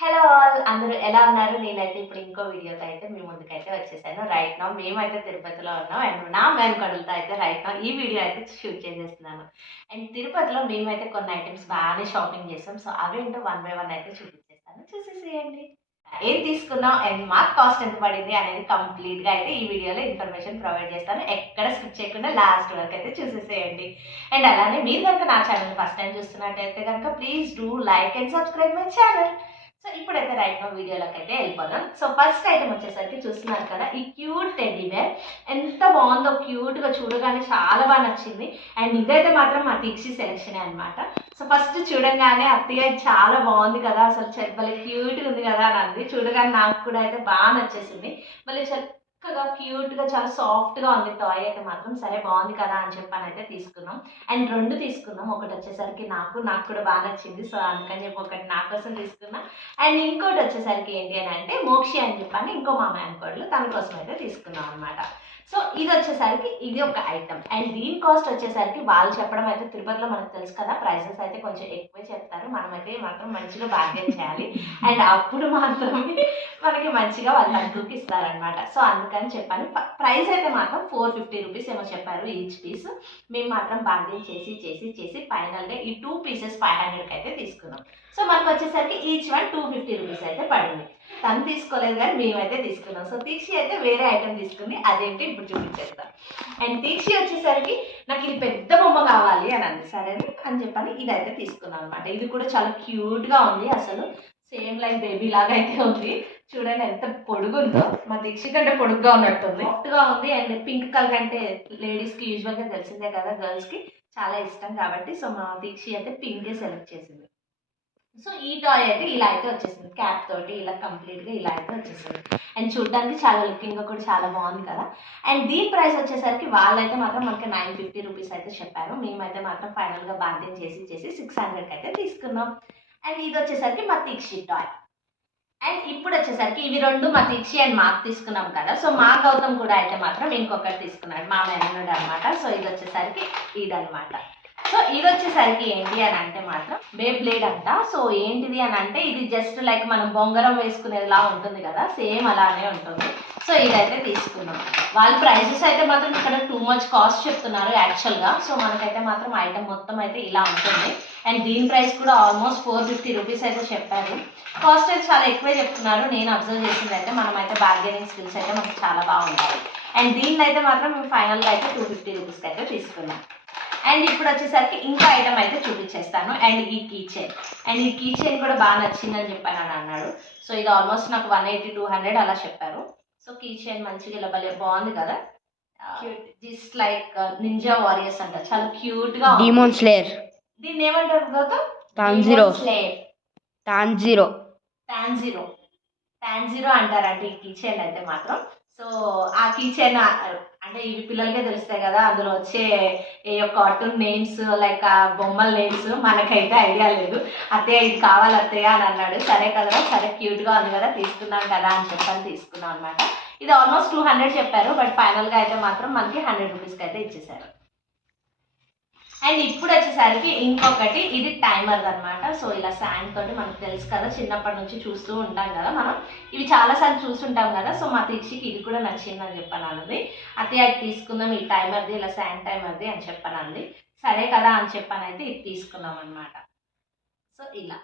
Hello all అందరూ ఎలా ఉన్నారు? నేనైతే ఇప్పుడు ఇంకో వీడియోతో అయితే మీ ముందుకైతే వచ్చేసాను. రైట్ నౌ మేమైతే తిరుపతిలో ఉన్నాం. అండ్ నా మేనకోడలతో అయితే రైట్ నౌ ఈ వీడియో అయితే షూట్ చేసేస్తున్నాను. అండ్ తిరుపతిలో మేమైతే కొన్ని ఐటమ్స్ బాగానే షాపింగ్ చేసాం. సో అవేంటో వన్ బై వన్ అయితే చూపించేస్తాను. చూసేసేయండి. ఏం తీసుకున్నాం అండ్ మాకు కాస్ట్ ఎంత పడింది అనేది కంప్లీట్గా అయితే ఈ వీడియోలో ఇన్ఫర్మేషన్ ప్రొవైడ్ చేస్తాను. ఎక్కడ స్కిప్ చేయకుండా లాస్ట్ వరకు అయితే చూసేసేయండి. అండ్ అలానే మీరు కనుక నా ఛానల్ ఫస్ట్ టైం చూస్తున్నట్టయితే కనుక please do like and subscribe my channel. So ఇప్పుడైతే రైట్ నో వీడియోలోకి అయితే వెళ్ళిపోదాం. సో ఫస్ట్ ఐటమ్ వచ్చేసరికి చూస్తున్నారు కదా, ఈ క్యూట్ టెడ్డీ బేర్ ఎంత బాగుందో, క్యూట్గా చూడగానే చాలా బాగా నచ్చింది. అండ్ ఇదైతే మాత్రం మా దీక్షి సెలెక్షనే అనమాట. సో ఫస్ట్ చూడంగానే అత్తయ్య చాలా బాగుంది కదా, అసలు భలే క్యూట్గా ఉంది కదా అని అంది. చూడగానే నాకు కూడా అయితే బాగా నచ్చేసింది. మళ్ళీ చక్కగా క్యూట్గా చాలా సాఫ్ట్గా ఉంది టాయ్ అయితే మాత్రం. సరే బాగుంది కదా అని చెప్పని అయితే తీసుకున్నాం. అండ్ రెండు తీసుకున్నాం. ఒకటి వచ్చేసరికి నాకు కూడా బాగా నచ్చింది. సో అందుకని చెప్పి ఒకటి నా కోసం తీసుకున్నా. అండ్ ఇంకోటి వచ్చేసరికి ఏంటి అని అంటే మోక్షి అని చెప్పని ఇంకో మా మేనకోడలు తన కోసం అయితే తీసుకున్నాం అనమాట. సో ఇది వచ్చేసరికి ఇది ఒక ఐటమ్. అండ్ దీని కాస్ట్ వచ్చేసరికి వాళ్ళు చెప్పడం అయితే తిరుపతిలో మనకు తెలుసు కదా, ప్రైసెస్ అయితే కొంచెం ఎక్కువే చెప్తారు. మనమైతే మాత్రం మంచిగా బార్గెన్ చేయాలి. అండ్ అప్పుడు మాత్రమే మనకి మంచిగా వాళ్ళు తక్కువకి ఇస్తారనమాట. సో అందుకని చెప్పాను. ప్రైస్ అయితే మాత్రం 450 రూపీస్ ఏమో చెప్పారు ఈచ్ పీస్. మేము మాత్రం బార్గెన్ చేసి చేసి చేసి ఫైనల్గా ఈ 2 పీసెస్ 500కి అయితే తీసుకున్నాం. సో మనకు వచ్చేసరికి ఈచ్ వన్ 250 రూపీస్ అయితే పడింది. తను తీసుకోలేదు కానీ మేమైతే తీసుకున్నాం. సో దీక్షి అయితే వేరే ఐటెం తీసుకుంది, అదేంటి ఇప్పుడు చూపించేస్తాం. అండ్ దీక్షి వచ్చేసరికి నాకు ఇది పెద్ద బొమ్మ కావాలి అని అంది. సరే అని చెప్పని ఇదైతే తీసుకున్నాం అనమాట. ఇది కూడా చాలా క్యూట్గా ఉంది, అసలు సేమ్ లైక్ బేబీ లాగా అయితే ఉంది. చూడండి ఎంత పొడుగుందో, మా దీక్షి కంటే పొడుగ్గా ఉన్నట్టుంది, సాఫ్ట్గా ఉంది. అండ్ పింక్ కలర్ అంటే లేడీస్కి యూజువల్గా తెలిసిందే కదా, గర్ల్స్కి చాలా ఇష్టం కాబట్టి సో మా దీక్షి అయితే పింకే సెలెక్ట్ చేసింది. సో ఈ టాయ్ అయితే ఇలా అయితే వచ్చేసింది, క్యాప్ తోటి ఇలా కంప్లీట్గా ఇలా అయితే వచ్చేసింది. అండ్ చూడడానికి చాలా లుకింగ్గా కూడా చాలా బాగుంది కదా. అండ్ దీని ప్రైస్ వచ్చేసరికి వాళ్ళైతే మాత్రం మనకి 950 రూపీస్ అయితే చెప్పారు. మేమైతే మాత్రం ఫైనల్గా బార్గెన్ చేసి చేసి 600కి అయితే తీసుకున్నాం. అండ్ ఇది వచ్చేసరికి మా దీక్షి టాయ్. అండ్ ఇప్పుడు వచ్చేసరికి ఇవి రెండు మా దీక్షి అండ్ మాకు తీసుకున్నాం కదా. సో మా గౌతమ్ కూడా అయితే మాత్రం ఇంకొకటి తీసుకున్నాడు, మా మేననుడు అనమాట. సో ఇది వచ్చేసరికి ఇదనమాట. సో ఇది వచ్చేసరికి ఏంటి అని అంటే మాత్రం బే బ్లేడ్ అంట. సో ఏంటిది అని అంటే ఇది జస్ట్ లైక్ మనం బొంగరం వేసుకునేలా ఉంటుంది కదా, సేమ్ అలానే ఉంటుంది. సో ఇదైతే తీసుకున్నాం. వాళ్ళ ప్రైజెస్ అయితే మాత్రం ఇక్కడ టూ మచ్ కాస్ట్ చెప్తున్నారు యాక్చువల్గా. సో మనకైతే మాత్రం ఐటమ్ మొత్తం అయితే ఇలా ఉంటుంది. అండ్ దీని ప్రైస్ కూడా ఆల్మోస్ట్ 450 రూపీస్ అయితే చెప్పారు. కాస్ట్ అయితే చాలా ఎక్కువే చెప్తున్నారు. నేను అబ్జర్వ్ చేసింది అయితే మనమైతే బార్గెనింగ్ స్కిల్స్ అయితే మనకు చాలా బాగుంటాయి. అండ్ దీన్ని అయితే మాత్రం మేము ఫైనల్గా అయితే 250 రూపీస్కి అయితే తీసుకున్నాం. అండ్ ఇప్పుడు వచ్చేసరికి ఇంకో ఐటమ్ అయితే చూపించేస్తాను. అండ్ ఈ కీ చైన్, అండ్ ఈ కీ చైన్ కూడా బాగా నచ్చిందని చెప్పాను అని అన్నాడు. సో ఇది ఆల్మోస్ట్ నాకు 180-200 అలా చెప్పారు. సో కీ చైన్ మంచిగా ఇలా భలే బాగుంది కదా, జస్ట్ లైక్ నింజా వారియర్స్ అంట, చాలా క్యూట్ గా డీమోన్ స్లేయర్. దీన్ని ఏమంటారు గౌతమ్? టాంజిరో అంటారంటే ఈ కీ చైన్ అయితే మాత్రం. సో ఆ కీ చైన్ అంటే ఇవి పిల్లలకే తెలుస్తాయి కదా, అందులో వచ్చే ఏ కార్టూన్ నేమ్స్ లైక్ ఆ బొమ్మల నేమ్స్ మనకైతే ఐడియా లేదు. అత్తయ్య ఇది కావాలి అత్తయ్య అని అన్నాడు. సరే కదా, సరే క్యూట్గా ఉంది కదా తీసుకున్నాం కదా అని చెప్పని తీసుకున్నాం అనమాట. ఇది ఆల్మోస్ట్ 200 చెప్పారు, బట్ ఫైనల్గా అయితే మాత్రం మనకి 100 రూపీస్కి అయితే ఇచ్చేసారు. అండ్ ఇప్పుడు వచ్చేసరికి ఇంకొకటి, ఇది టైమర్ అనమాట. సో ఇలా శాండ్ తోటి మనకు తెలుసు కదా, చిన్నప్పటి నుంచి చూస్తూ ఉంటాం కదా మనం, ఇవి చాలాసార్లు చూస్తుంటాం కదా. సో మా దీక్షకి ఇది కూడా నచ్చిందని చెప్పాను అన్నది. అదే అది తీసుకుందాం ఈ టైమర్ది, ఇలా శాండ్ టైమర్ది అని చెప్పానండి. సరే కదా అని చెప్పానైతే ఇది తీసుకున్నాం అనమాట. సో ఇలా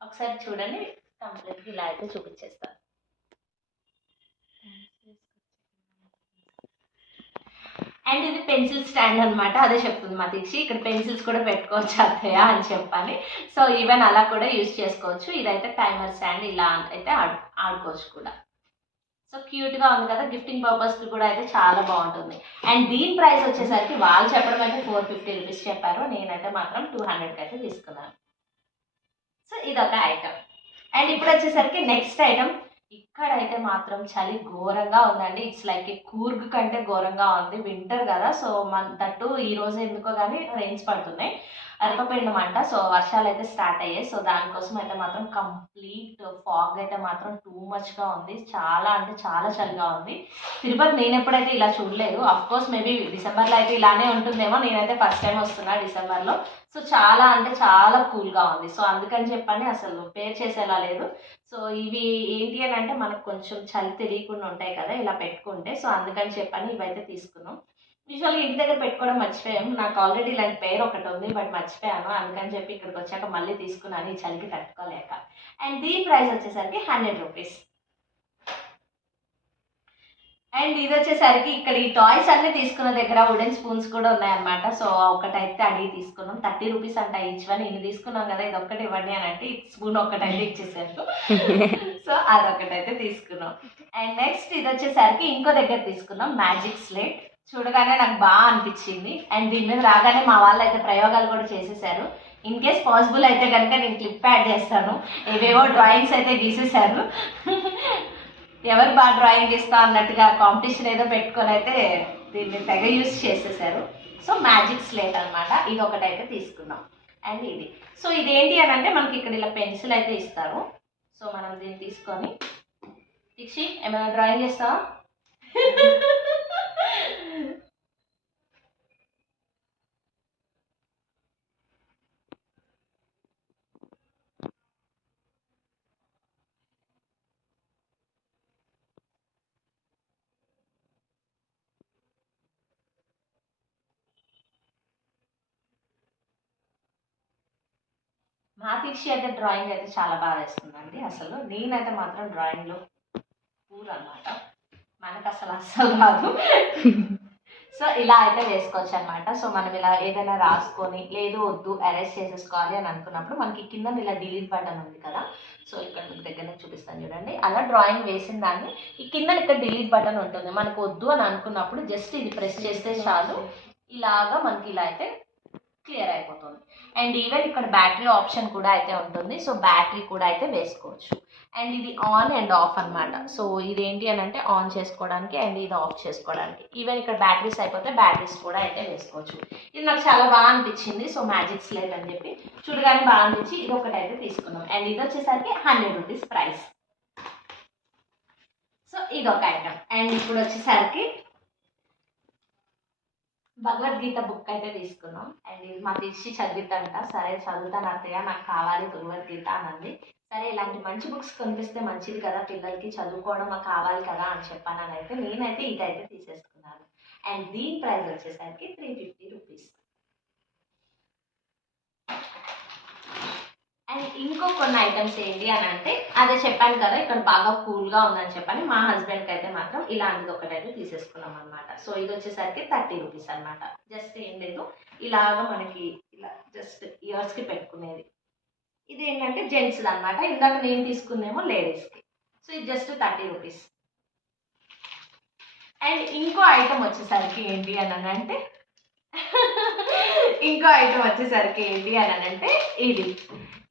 ఒకసారి చూడండి, కంప్లీట్గా ఇలా అయితే చూపించేస్తాను. అండ్ ఇది పెన్సిల్ స్టాండ్ అనమాట. అదే చెప్తుంది మా దీక్షి, ఇక్కడ పెన్సిల్స్ కూడా పెట్టుకోవచ్చు అత్తయ్య అని చెప్పని. సో ఈవెన్ అలా కూడా యూజ్ చేసుకోవచ్చు. ఇదైతే టైమర్ స్టాండ్, ఇలా అయితే ఆడుకోవచ్చు కూడా. సో క్యూట్గా ఉంది కదా, గిఫ్టింగ్ పర్పస్కి కూడా అయితే చాలా బాగుంటుంది. అండ్ దీని ప్రైస్ వచ్చేసరికి వాళ్ళు చెప్పడం అయితే 450 రూపీస్ చెప్పారు. నేనైతే మాత్రం 200కి అయితే తీసుకున్నాను. సో ఇదొక ఐటమ్. అండ్ ఇప్పుడు వచ్చేసరికి నెక్స్ట్ ఐటమ్. ఇక్కడైతే మాత్రం చలి ఘోరంగా ఉందండి. ఇట్స్ లైక్ కూర్గ్ కంటే ఘోరంగా ఉంది. వింటర్ కదా, సో దట్టు ఈ రోజు ఎందుకో కానీ రెయిన్స్ పడుతున్నాయి. అల్పపీడనం అంట. సో వర్షాలు అయితే స్టార్ట్ అయ్యాయి. సో దానికోసం అయితే మాత్రం కంప్లీట్ ఫాగ్ అయితే మాత్రం టూ మచ్గా ఉంది. చాలా అంటే చాలా చలిగా ఉంది. తిరుపతి నేను ఎప్పుడైతే ఇలా చూడలేదు. అఫ్ కోర్స్ మేబీ డిసెంబర్లో అయితే ఇలానే ఉంటుందేమో. నేనైతే ఫస్ట్ టైం వస్తున్నా డిసెంబర్లో. సో చాలా అంటే చాలా కూల్గా ఉంది. సో అందుకని చెప్పని అసలు పేర్ చేసేలా లేదు. సో ఇవి ఏంటి అని అంటే మనకు కొంచెం చలి తెలియకుండా ఉంటాయి కదా ఇలా పెట్టుకుంటే. సో అందుకని చెప్పని ఇవైతే తీసుకున్నాం. యూజువల్గా ఇంటి దగ్గర పెట్టుకోవడం మర్చిపోయాము. నాకు ఆల్రెడీ ఇలాంటి పేరు ఒకటి ఉంది, బట్ మర్చిపోయాను. అందుకని చెప్పి ఇక్కడికి వచ్చాక మళ్ళీ తీసుకున్నాను ఈ చలికి తట్టుకోలేక. అండ్ దీని ప్రైస్ వచ్చేసరికి 100 రూపీస్. అండ్ ఇది వచ్చేసరికి ఇక్కడ ఈ టాయ్స్ అన్ని తీసుకున్న దగ్గర వుడెన్ స్పూన్స్ కూడా ఉన్నాయన్నమాట. సో ఒకటైతే అడిగి తీసుకున్నాం. 30 రూపీస్ అంట ఈచ్ వన్. ఇన్ని తీసుకున్నాం కదా, ఇది ఒక్కటి ఇవ్వండి అని అంటే ఈ స్పూన్ ఒక్కటైతే ఇచ్చేసారు. సో అదొకటైతే తీసుకున్నాం. అండ్ నెక్స్ట్ ఇది వచ్చేసరికి ఇంకో దగ్గర తీసుకున్నాం మ్యాజిక్ స్లేట్. చూడగానే నాకు బాగా అనిపించింది. అండ్ దీని మీద రాగానే మా వాళ్ళు అయితే ప్రయోగాలు కూడా చేసేసారు. ఇన్ కేస్ పాసిబుల్ అయితే కనుక నేను క్లిప్ యాడ్ చేస్తాను. ఏవేవో డ్రాయింగ్స్ అయితే గీసేశారు. ఎవరు బాగా డ్రాయింగ్ చేస్తా అన్నట్టుగా కాంపిటీషన్ ఏదో పెట్టుకొని అయితే దీన్ని తెగ యూస్ చేసేసారు. సో మ్యాజిక్ స్లేట్ అనమాట. ఇది ఒకటైతే తీసుకున్నాం. అండ్ ఇది సో ఇదేంటి అని అంటే మనకి ఇక్కడ ఇలా పెన్సిల్ అయితే ఇస్తారు. సో మనం దీన్ని తీసుకొని దీక్షి ఏమైనా డ్రాయింగ్ చేస్తావా? మా దీక్షి అయితే డ్రాయింగ్ అయితే చాలా బాగా వేస్తుందండి. అసలు నేనైతే మాత్రం డ్రాయింగ్లో పూర్ అనమాట. మనకు అసలు అస్సలు రాదు. సో ఇలా అయితే వేసుకోవచ్చు అనమాట. సో మనం ఇలా ఏదైనా రాసుకొని లేదు వద్దు అరెస్ట్ చేసేసుకోవాలి అని అనుకున్నప్పుడు మనకి కింద ఇలా డిలీట్ బటన్ ఉంది కదా. సో ఇక్కడ మీకు దగ్గర నుంచి చూపిస్తాను చూడండి. అలా డ్రాయింగ్ వేసిన దాన్ని ఈ కింద ఇక్కడ డిలీట్ బటన్ ఉంటుంది. మనకు వద్దు అని అనుకున్నప్పుడు జస్ట్ ఇది ప్రెస్ చేస్తే చాలు, ఇలాగా మనకి ఇలా అయితే క్లియర్ అయిపోతుంది. అండ్ ఈవెన్ ఇక్కడ బ్యాటరీ ఆప్షన్ కూడా అయితే ఉంటుంది. సో బ్యాటరీ కూడా అయితే వేసుకోవచ్చు. అండ్ ఇది ఆన్ అండ్ ఆఫ్ అనమాట. సో ఇదేంటి అని అంటే ఆన్ చేసుకోవడానికి అండ్ ఇది ఆఫ్ చేసుకోవడానికి. ఈవెన్ ఇక్కడ బ్యాటరీస్ అయిపోతే బ్యాటరీస్ కూడా అయితే వేసుకోవచ్చు. ఇది నాకు చాలా బాగా అనిపించింది. సో మ్యాజిక్ స్లేట్ అని చెప్పి చూడగానే బాగా అనిపించి ఇది ఒకటి అయితే తీసుకున్నాం. అండ్ ఇది వచ్చేసరికి 100 రూపీస్ ప్రైస్. సో ఇది ఒక ఐటమ్. అండ్ ఇప్పుడు వచ్చేసరికి భగవద్గీత బుక్ అయితే తీసుకున్నాం. అండ్ ఇది మా తీసి చదివిద్దంట. సరే చదువుతాను అత్తయ్య, నాకు కావాలి భగవద్గీత అన్నది. సరే ఇలాంటి మంచి బుక్స్ కొనిపిస్తే మంచిది కదా, పిల్లలకి చదువుకోవడం మాకు కావాలి కదా అని చెప్పాను. అయితే నేనైతే ఇదైతే తీసేసుకున్నాను. అండ్ దీని ప్రైస్ వచ్చేసరికి 350 రూపీస్. అండ్ ఇంకో కొన్ని ఐటమ్స్ ఏంటి అని అంటే అదే చెప్పాను కదా ఇక్కడ బాగా కూల్గా ఉందని చెప్పని మా హస్బెండ్కి అయితే మాత్రం ఇలాంటిది ఒకటైతే తీసేసుకున్నాం అనమాట. సో ఇది వచ్చేసరికి 30 రూపీస్ అనమాట. జస్ట్ ఏం లేదు, ఇలాగా మనకి ఇలా జస్ట్ ఇయర్స్కి పెట్టుకునేది. ఇది ఏంటంటే జెంట్స్ది అనమాట. ఇందాక నేను తీసుకుందేమో లేడీస్కి. సో ఇది జస్ట్ 30 రూపీస్. అండ్ ఇంకో ఐటమ్ వచ్చేసరికి ఏంటి అని అంటే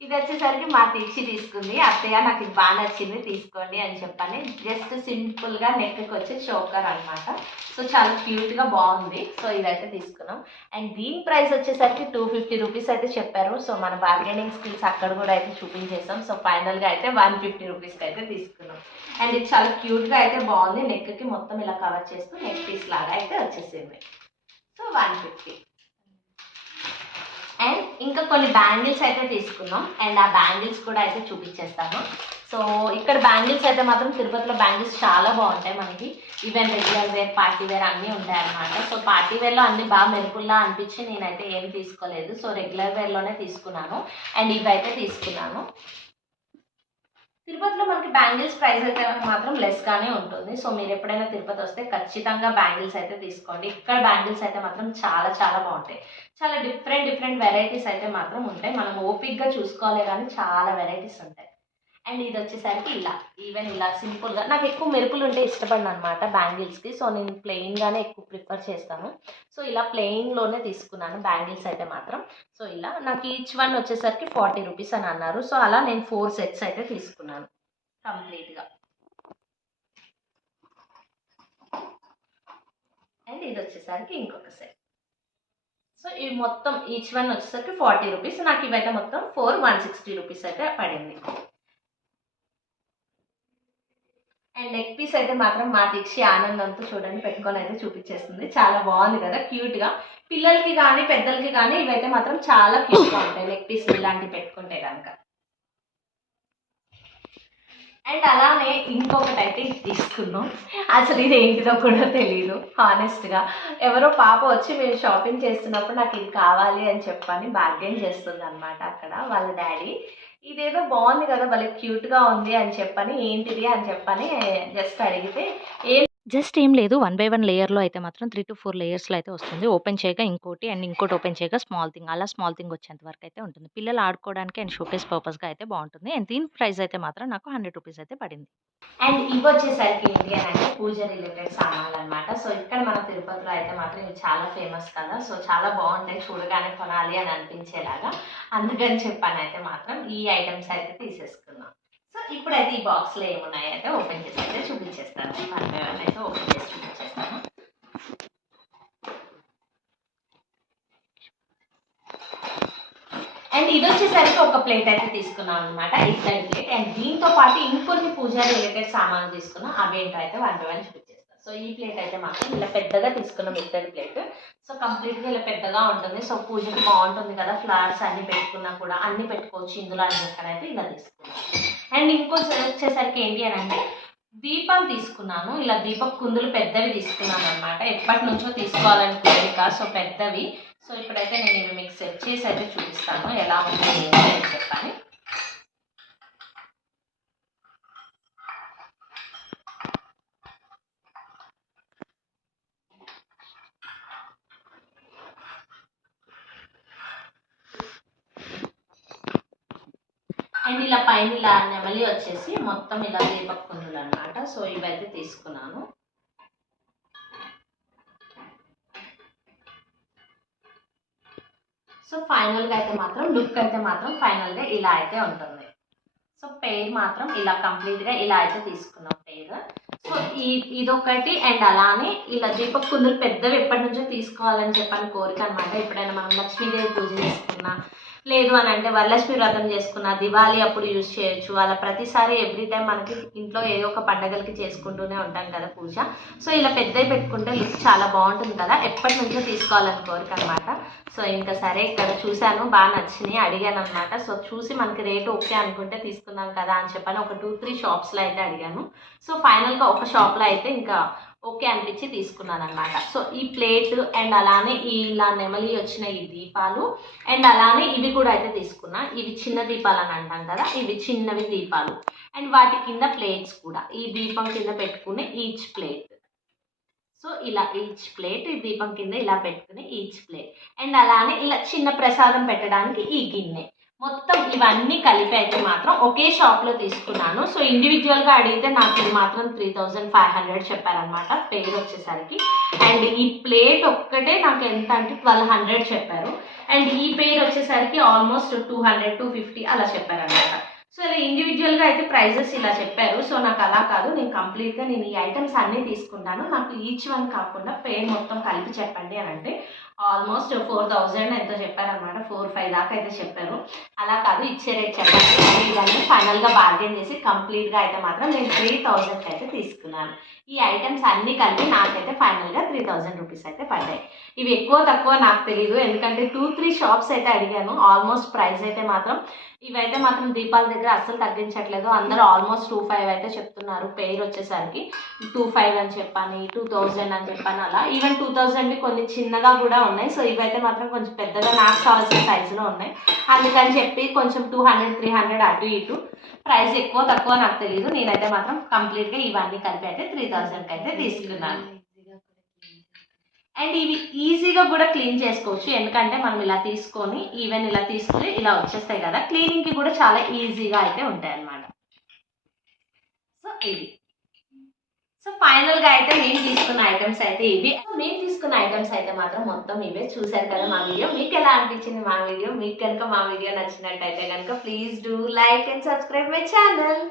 ఇది వచ్చేసరికి మా తీక్షి తీసుకుంది. అత్తయ్య నాకు ఇది బాగా నచ్చింది తీసుకోండి అని చెప్పని. జస్ట్ సింపుల్గా నెక్కి వచ్చి చోకర్ అనమాట. సో చాలా క్యూట్గా బాగుంది. సో ఇదైతే తీసుకున్నాం. అండ్ దీని ప్రైస్ వచ్చేసరికి 250 రూపీస్ అయితే చెప్పారు. సో మన బార్గెనింగ్ స్కిల్స్ అక్కడ కూడా అయితే చూపించేసాం. సో ఫైనల్గా అయితే 150 రూపీస్కి అయితే తీసుకున్నాం. అండ్ ఇది చాలా క్యూట్గా అయితే బాగుంది. నెక్కి మొత్తం ఇలా కవర్ చేస్తూ నెక్ పీస్ లాగా అయితే వచ్చేసింది. సో 150. అండ్ ఇంకా కొన్ని బ్యాంగిల్స్ అయితే తీసుకున్నాం. అండ్ ఆ బ్యాంగిల్స్ కూడా అయితే చూపించేస్తాను. సో ఇక్కడ బ్యాంగిల్స్ అయితే మాత్రం తిరుపతిలో బ్యాంగిల్స్ చాలా బాగుంటాయి మనకి. Even regular wear, party wear అన్నీ ఉంటాయి అన్నమాట. సో పార్టీ వేర్లో అన్నీ బాగా మెరుపుల్లా అనిపించి నేనైతే ఏం తీసుకోలేదు. సో రెగ్యులర్ వేర్లోనే తీసుకున్నాను. అండ్ ఇవైతే తీసుకున్నాను. తిరుపతిలో మనకి బ్యాంగిల్స్ ప్రైస్ అయితే మాత్రం లెస్గానే ఉంటుంది. సో మీరు ఎప్పుడైనా తిరుపతి వస్తే ఖచ్చితంగా బ్యాంగిల్స్ అయితే తీసుకోండి. ఇక్కడ బ్యాంగిల్స్ అయితే మాత్రం చాలా చాలా బాగుంటాయి. చాలా డిఫరెంట్ వెరైటీస్ అయితే మాత్రం ఉంటాయి. మనం ఓపిక్గా చూసుకోవాలి కానీ చాలా వెరైటీస్ ఉంటాయి. అండ్ ఇది వచ్చేసరికి ఇలా ఈవెన్ ఇలా సింపుల్గా, నాకు ఎక్కువ మెరుపులు ఉంటే ఇష్టపడను అనమాట బ్యాంగిల్స్కి. సో నేను ప్లెయిన్గానే ఎక్కువ ప్రిఫర్ చేస్తాను. సో ఇలా ప్లెయిన్లోనే తీసుకున్నాను బ్యాంగిల్స్ అయితే మాత్రం. సో ఇలా నాకు ఈచ్ వన్ వచ్చేసరికి 40 రూపీస్ అని అన్నారు. సో అలా నేను 4 సెట్స్ అయితే తీసుకున్నాను కంప్లీట్గా. అండ్ ఇది వచ్చేసరికి ఇంకొక సెట్. సో ఇవి మొత్తం ఈచ్ వన్ వచ్చేసరికి 40 రూపీస్. నాకు ఇవైతే మొత్తం 160 రూపీస్ అయితే పడింది. అండ్ నెక్ పీస్ అయితే మాత్రం మా దీక్షి ఆనందంతో చూడండి పెట్టుకొని అయితే చూపించేస్తుంది. చాలా బాగుంది కదా, క్యూట్గా. పిల్లలకి కానీ పెద్దలకి కానీ ఇవైతే మాత్రం చాలా క్యూట్గా ఉంటాయి నెక్ పీస్ ఇలాంటివి పెట్టుకుంటే కనుక. అండ్ అలానే ఇంకొకటి అయితే ఇది తీసుకున్నాం. అసలు ఇది ఏంటిదో కూడా తెలియదు హానెస్ట్గా. ఎవరో పాప వచ్చి మేము షాపింగ్ చేస్తున్నప్పుడు నాకు ఇది కావాలి అని చెప్పని బార్గెన్ చేస్తుంది అనమాట అక్కడ వాళ్ళ డాడీ. ఇదేదో బాగుంది కదా, భలే క్యూట్గా ఉంది అని చెప్పని ఏంటిది అని చెప్పని జస్ట్ అడిగితే జస్ట్ ఏం లేదు. 1 బై 1 లేయర్‌లో అయితే మాత్రం 3-4 లేయర్స్‌లో అయితే వస్తుంది. ఓపెన్ చేయగా ఇంకోటి అండ్ ఇంకోటి ఓపెన్ చేయగా స్మాల్ థింగ్. అలా స్మాల్ థింగ్ వచ్చేంత వరకు అయితే ఉంటుంది. పిల్లలు ఆడుకోవడానికి అండ్ షోకేస్ పర్పస్‌గా అయితే బాగుంటుంది. అండ్ దీని ప్రైస్ అయితే మాత్రం నాకు 100 రూపీస్ అయితే పడింది. అండ్ ఇవి వచ్చేసరికి ఏంటి అని అంటే పూజ రిలేటెడ్ సామాన్లు అనమాట. సో ఇక్కడ మన తిరుపతిలో అయితే మాత్రం ఇవి చాలా ఫేమస్ కదా, సో చాలా బాగుంటాయి, చూడగానే కొనాలి అని అనిపించేలాగా. అందుకని చెప్పాను అయితే మాత్రం ఈ ఐటమ్స్ అయితే తీసేసుకున్నాం. సో ఇప్పుడైతే ఈ బాక్స్లో ఏమున్నాయి అయితే ఓపెన్ చేసి అయితే చూపించేస్తాను. అయితే ఓపెన్ చేసి చూపించేస్తాను. అండ్ ఇది వచ్చేసరికి ఒక ప్లేట్ అయితే తీసుకున్నాం అనమాట, ఇత్తడి ప్లేట్. అండ్ దీంతో పాటు ఇంకొన్ని పూజా రిలేటెడ్ సామాన్లు తీసుకున్నాం. అవేంటో అయితే 1 బై 1 చూపించేస్తాను. సో ఈ ప్లేట్ అయితే మాత్రం ఇలా పెద్దగా తీసుకున్నాం, ఇత్తడి ప్లేట్. సో కంప్లీట్గా ఇలా పెద్దగా ఉంటుంది. సో పూజకి బాగుంటుంది కదా, ఫ్లవర్స్ అన్ని పెట్టుకున్నా కూడా అన్ని పెట్టుకోవచ్చు ఇందులో అని చెప్పని అయితే ఇలా తీసుకున్నాం. అండ్ ఇంకో వచ్చేసరికి ఏంటి అని అంటే దీపం తీసుకున్నాను. ఇలా దీపం కుందులు పెద్దవి తీసుకున్నాను అనమాట. ఎప్పటి నుంచో తీసుకోవాలని కోరిక, సో పెద్దవి. సో ఇప్పుడైతే నేను ఇవి మీకు సెట్ చేసి అయితే చూపిస్తాను ఎలా ఉంది ఏంటి అని చెప్పని. అండ్ ఇలా పైన ఇలా నెమలి వచ్చేసి మొత్తం ఇలా దీపక్ కుందులు అనమాట. సో ఇవైతే తీసుకున్నాను. సో ఫైనల్గా అయితే మాత్రం లుక్ అయితే మాత్రం ఫైనల్గా ఇలా అయితే ఉంటుంది. సో పెయిర్ మాత్రం ఇలా కంప్లీట్గా ఇలా అయితే తీసుకున్నాం పెయిర్. సో ఇదొకటి. అండ్ అలానే ఇలా దీపక్ కుందులు పెద్దవి ఎప్పటి నుంచో తీసుకోవాలని చెప్పని కోరిక అనమాట. ఎప్పుడైనా మనం లక్ష్మీదేవి పూజ చేసుకున్నా, లేదు అని అంటే వరలక్ష్మి వ్రతం చేసుకున్న, దివాళీ అప్పుడు యూజ్ చేయొచ్చు. అలా ప్రతిసారి ఎవ్రీ టైం మనకి ఇంట్లో ఏదో ఒక పండగలకి చేసుకుంటూనే ఉంటాం కదా పూజ. సో ఇలా పెద్దవి పెట్టుకుంటే లుక్ చాలా బాగుంటుంది కదా, ఎప్పటి నుంచో తీసుకోవాలని కోరిక అనమాట. సో ఇంకా సరే ఇక్కడ చూశాను, బాగా నచ్చినాయి, అడిగాను అనమాట. సో చూసి మనకి రేటు ఓకే అనుకుంటే తీసుకుందాం కదా అని చెప్పని ఒక 2-3 షాప్స్లో అయితే అడిగాను. సో ఫైనల్గా ఒక షాప్లో అయితే ఇంకా ఓకే అనిపించి తీసుకున్నాను అనమాట. సో ఈ ప్లేట్ అండ్ అలానే ఇలా నెమలి వచ్చిన ఈ దీపాలు అండ్ అలానే ఇవి కూడా అయితే తీసుకున్నా. ఇవి చిన్న దీపాలు అని అంటాం కదా, ఇవి చిన్నవి దీపాలు. అండ్ వాటి కింద ప్లేట్స్ కూడా ఈ దీపం కింద పెట్టుకునే ఈచ్ ప్లేట్. సో ఇలా ఈచ్ ప్లేట్ ఈ దీపం కింద ఇలా పెట్టుకుని ఈచ్ ప్లేట్. అండ్ అలానే ఇలా చిన్న ప్రసాదం పెట్టడానికి ఈ గిన్నె. మొత్తం ఇవన్నీ కలిపి అయితే మాత్రం ఒకే షాప్లో తీసుకున్నాను. సో ఇండివిజువల్గా అడిగితే నాకు ఇది మాత్రం 3500 చెప్పారనమాట పేరు వచ్చేసరికి. అండ్ ఈ ప్లేట్ ఒక్కటే నాకు ఎంత అంటే 1200 చెప్పారు. అండ్ ఈ పేరు వచ్చేసరికి ఆల్మోస్ట్ 200-250 అలా చెప్పారనమాట. సో ఇలా ఇండివిజువల్గా అయితే ప్రైజెస్ ఇలా చెప్పారు. సో నాకు అలా కాదు, నేను కంప్లీట్గా నేను ఈ ఐటమ్స్ అన్నీ తీసుకుంటాను, నాకు ఈచ్ వన్ కాకుండా పేరు మొత్తం కలిపి చెప్పండి అని అంటే ఆల్మోస్ట్ 4000 ఎంతో చెప్పారనమాట. 4-5 దాకా అయితే చెప్పారు. అలా కాదు, ఇచ్చే రేట్ చెప్పండి. ఇవన్నీ ఫైనల్గా బార్గెన్ చేసి కంప్లీట్గా అయితే మాత్రం నేను 3000కి అయితే తీసుకున్నాను. ఈ ఐటమ్స్ అన్నీ కలిపి నాకైతే ఫైనల్గా 3000 రూపీస్ అయితే పడ్డాయి. ఇవి ఎక్కువ తక్కువ నాకు తెలియదు, ఎందుకంటే 2-3 షాప్స్ అయితే అడిగాను. ఆల్మోస్ట్ ప్రైస్ అయితే మాత్రం ఇవైతే మాత్రం దీపాల దగ్గర అస్సలు తగ్గించట్లేదు. అందరూ ఆల్మోస్ట్ 2500 అయితే చెప్తున్నారు. పేరు వచ్చేసరికి 2500 అని చెప్పని, 2000 అని చెప్పని, అలా ఈవెన్ 2000 కొన్ని చిన్నగా కూడా ఉన్నాయి. సో ఇవైతే మాత్రం కొంచెం పెద్దగా నాకు కావాల్సిన సైజులో ఉన్నాయి. అందుకని చెప్పి కొంచెం 200-300 అటు ఇటు ప్రైస్ ఎక్కువ తక్కువ నాకు తెలియదు. నేనైతే మాత్రం కంప్లీట్గా ఇవన్నీ కలిపి అయితే 3000కి అయితే తీసుకున్నాను. అండ్ ఇవి ఈజీగా కూడా క్లీన్ చేసుకోవచ్చు, ఎందుకంటే మనం ఇలా తీసుకొని ఈవెన్ ఇలా తీసుకుని ఇలా వచ్చేస్తాయి కదా, క్లీనింగ్కి కూడా చాలా ఈజీగా అయితే ఉంటాయి అన్నమాట. సో ఇది. సో ఫైనల్గా అయితే మేము తీసుకున్న ఐటమ్స్ అయితే ఇవి. మేము తీసుకున్న ఐటమ్స్ అయితే మాత్రం మొత్తం ఇవే. చూసారు కదా మా వీడియో, మీకు ఎలా అనిపించింది మా వీడియో? మీకు కనుక మా వీడియో నచ్చినట్టయితే కనుక please do like and subscribe my channel.